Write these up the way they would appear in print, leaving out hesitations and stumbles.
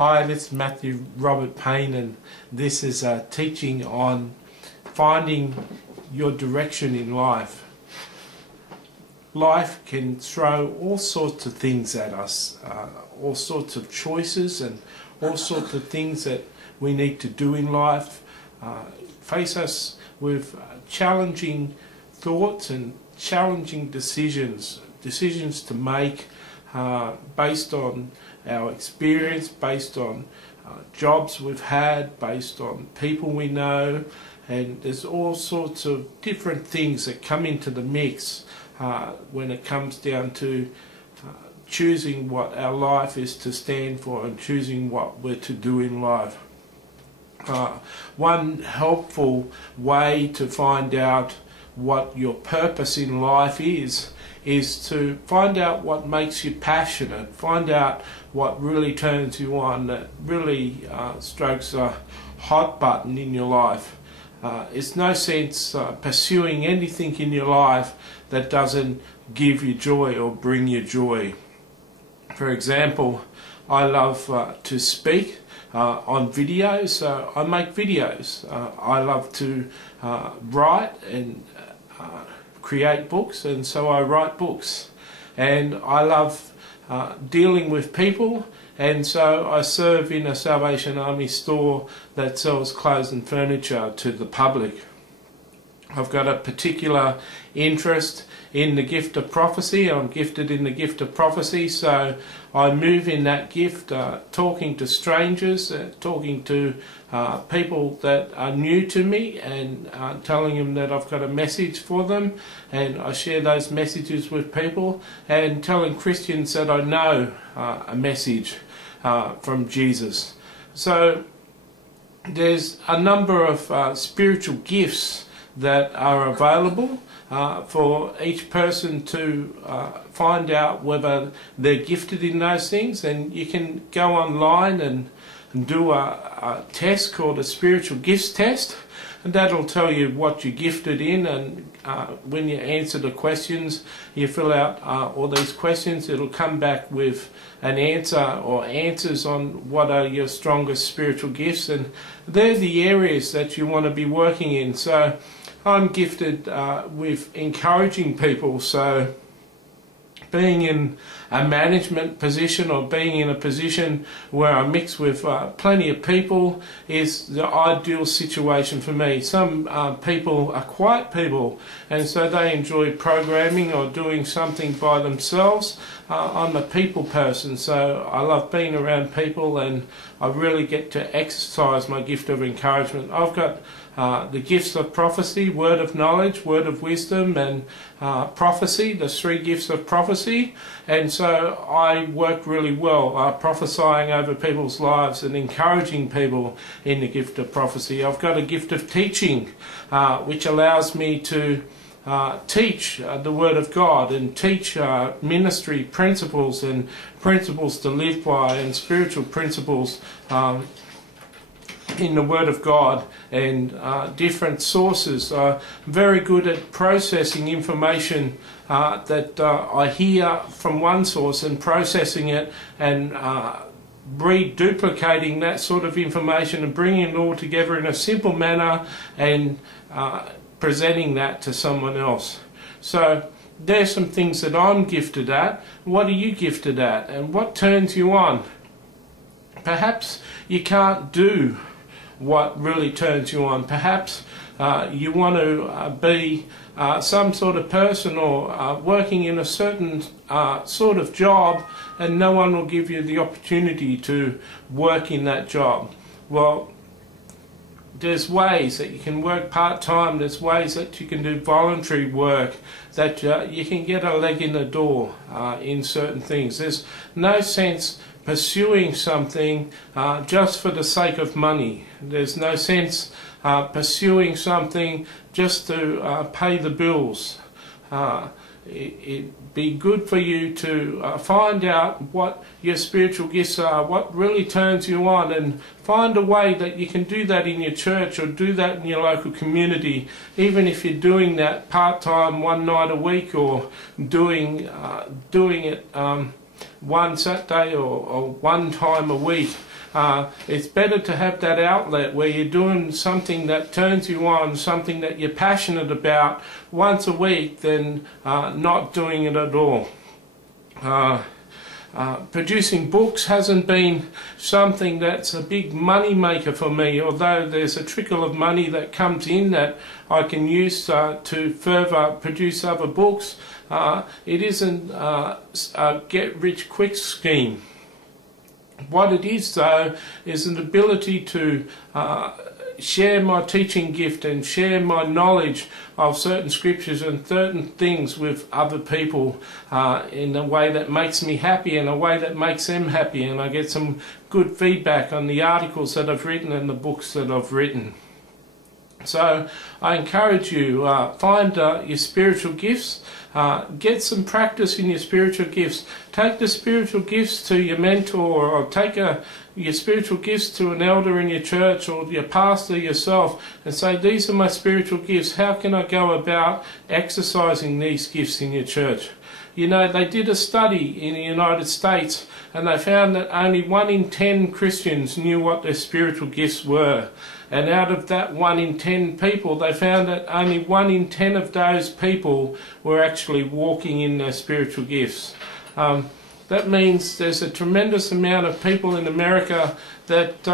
Hi, this is Matthew Robert Payne, and this is a teaching on finding your direction in life. Life can throw all sorts of things at us, all sorts of choices and all sorts of things that we need to do in life, face us with challenging thoughts and challenging decisions to make based on our experience, based on jobs we've had, based on people we know, and there's all sorts of different things that come into the mix when it comes down to choosing what our life is to stand for and choosing what we're to do in life. One helpful way to find out what your purpose in life is to find out what makes you passionate, find out what really turns you on, that really strokes a hot button in your life. It's no sense pursuing anything in your life that doesn't give you joy or bring you joy. For example, I love to speak on videos, so I make videos. I love to write and create books, and so I write books. And I love dealing with people, and so I serve in a Salvation Army store that sells clothes and furniture to the public. I've got a particular interest in the gift of prophecy. I'm gifted in the gift of prophecy, so I move in that gift, talking to strangers, talking to people that are new to me, and telling them that I've got a message for them, and I share those messages with people, and telling Christians that I know a message from Jesus. So there's a number of spiritual gifts that are available for each person to find out whether they're gifted in those things. And you can go online and do a test called a spiritual gifts test, and that'll tell you what you're gifted in. And when you answer the questions, you fill out all these questions, it'll come back with an answer or answers on what are your strongest spiritual gifts, and they're the areas that you want to be working in. So I'm gifted with encouraging people, so being in a management position or being in a position where I mix with plenty of people is the ideal situation for me. Some people are quiet people, and so they enjoy programming or doing something by themselves. I'm a people person, so I love being around people, and I really get to exercise my gift of encouragement. I've got the gifts of prophecy, word of knowledge, word of wisdom, and prophecy, the three gifts of prophecy. And so I work really well prophesying over people's lives and encouraging people in the gift of prophecy. I've got a gift of teaching, which allows me to teach the Word of God and teach ministry principles and principles to live by and spiritual principles in the Word of God and different sources. Very good at processing information that I hear from one source and processing it and reduplicating that sort of information and bringing it all together in a simple manner and presenting that to someone else. So there's some things that I'm gifted at. What are you gifted at, and what turns you on? Perhaps you can't do what really turns you on. Perhaps you want to be some sort of person or working in a certain sort of job, and no one will give you the opportunity to work in that job. Well, there's ways that you can work part-time, there's ways that you can do voluntary work, that you can get a leg in the door in certain things. There's no sense pursuing something just for the sake of money. There's no sense pursuing something just to pay the bills. It'd be good for you to find out what your spiritual gifts are, what really turns you on, and find a way that you can do that in your church or do that in your local community, even if you're doing that part-time one night a week or doing it one Saturday or one time a week. It's better to have that outlet where you're doing something that turns you on, something that you're passionate about once a week than not doing it at all. Producing books hasn't been something that's a big money maker for me, although there's a trickle of money that comes in that I can use to further produce other books. It isn't a get-rich-quick scheme. What it is, though, is an ability to share my teaching gift and share my knowledge of certain scriptures and certain things with other people in a way that makes me happy, in a way that makes them happy, and I get some good feedback on the articles that I've written and the books that I've written. So I encourage you, find your spiritual gifts, get some practice in your spiritual gifts. Take the spiritual gifts to your mentor, or take your spiritual gifts to an elder in your church or your pastor yourself and say, these are my spiritual gifts. How can I go about exercising these gifts in your church? You know, they did a study in the United States and they found that only 1 in 10 Christians knew what their spiritual gifts were. And out of that 1 in 10 people, they found that only 1 in 10 of those people were actually walking in their spiritual gifts. That means there's a tremendous amount of people in America that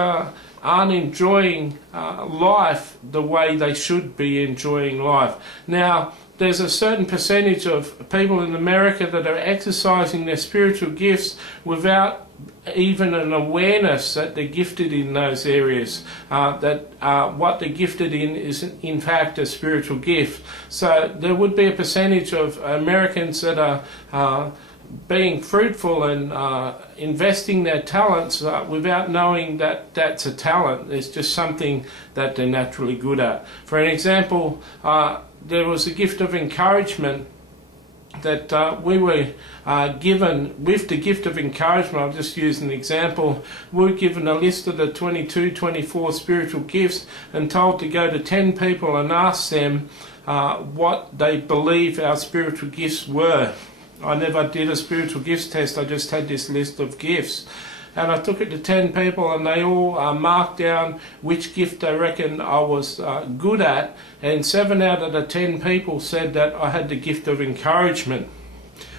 aren't enjoying life the way they should be enjoying life. Now, there's a certain percentage of people in America that are exercising their spiritual gifts without even an awareness that they're gifted in those areas, that what they're gifted in is in fact a spiritual gift. So there would be a percentage of Americans that are being fruitful and investing their talents without knowing that that's a talent. It's just something that they're naturally good at. For an example, there was a gift of encouragement that we were given. With the gift of encouragement, I'll just use an example, we were given a list of the 22, 24 spiritual gifts and told to go to 10 people and ask them what they believe our spiritual gifts were. I never did a spiritual gifts test, I just had this list of gifts. And I took it to 10 people and they all marked down which gift they reckon I was good at, and 7 out of the 10 people said that I had the gift of encouragement.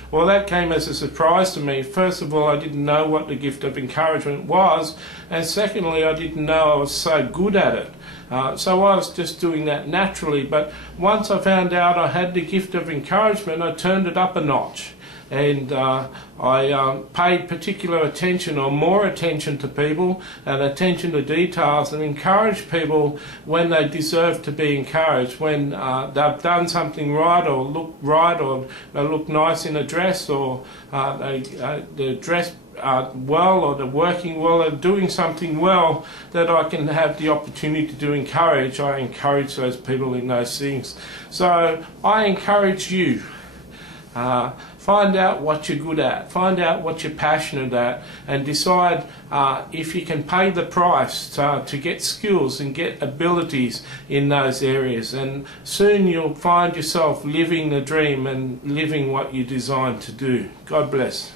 Well, that came as a surprise to me. First of all, I didn't know what the gift of encouragement was, and secondly, I didn't know I was so good at it. So I was just doing that naturally, but once I found out I had the gift of encouragement, I turned it up a notch. And I paid particular attention, or more attention, to people and attention to details, and encouraged people when they deserve to be encouraged, when they've done something right or look right, or they look nice in a dress, or they're dressed well, or they're working well, or doing something well that I can have the opportunity to encourage. I encourage those people in those things. So I encourage you. Find out what you're good at, find out what you're passionate at, and decide if you can pay the price to get skills and get abilities in those areas. And soon you'll find yourself living the dream and living what you're designed to do. God bless.